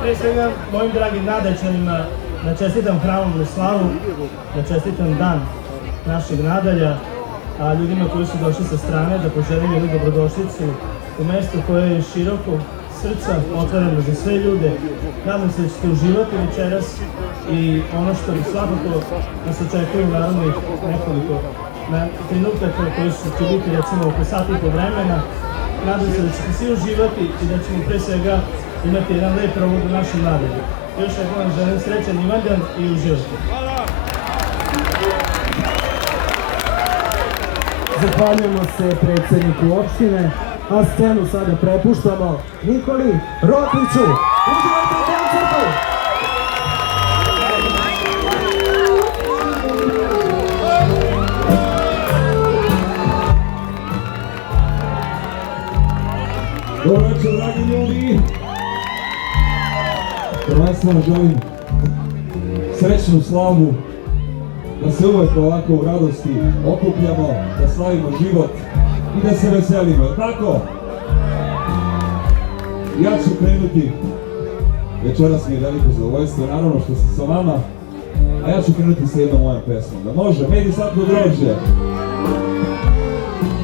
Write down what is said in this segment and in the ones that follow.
Prije svega, mojim dragim Nadajčanima, da čestitam hramovu slavu, da čestitam dan našeg Nadalja, a ljudima koji su došli sa strane, da poželim jednu dobrodošlicu u mesto koje je široko srca, otvoreno za sve ljude. Nadam se da ćete uživati večeras i ono što svakako nas očekuje u naravnih nekoliko trenutaka koji će biti recimo oko sati i po vremena. Nadam se da ćete svi uživati i da ćemo pre svega imati jedan lep provod u našem Nadalju. Još jednom vam želim srećan Ivandan i uživati. Zahvaljujemo se predsjedniku opštine, a scenu sada prepuštamo Nikoli Rokliću. Uživajte u koncertu! Dobro večer, dragi ljudi! Prvenstveno želim srećnu slavu, da se uvek ovako u radosti okupljamo, da slavimo život i da se veselimo, je tako? Ja ću krenuti, večeras mi je veliko zadovoljstvo, naravno što sam sa vama, a ja ću krenuti sa jednom mojom pesmom, da može? Meni slatko grožđe!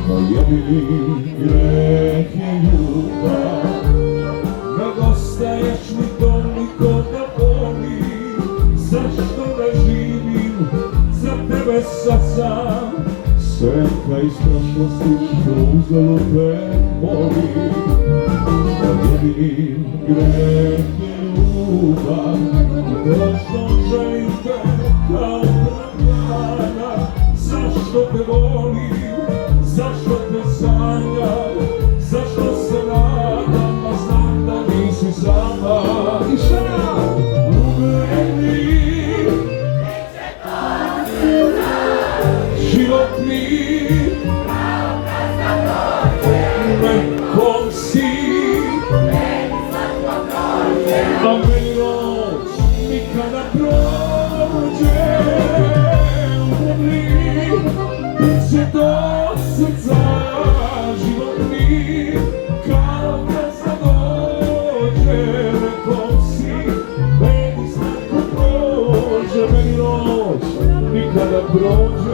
Moj jedini greh je ljubav, nedostaješ mi toliko da boli, zašto da živim za tebe sad sam, senka iz prošlosti što uzelo te boli. Moj jedini greh je ljubav, i to što želim te kao vremena, zašto te volim, zašto te sanjam, zašto se nadam, a znam da nisi sama. I šta? Ljubljeni, život mi, nekom si, a meni noć nikada prođe. Ljubljeni, biće do srca, život mi, kao kad zadođe. Nekom si, meni slatko prođe, meni noć nikada prođe.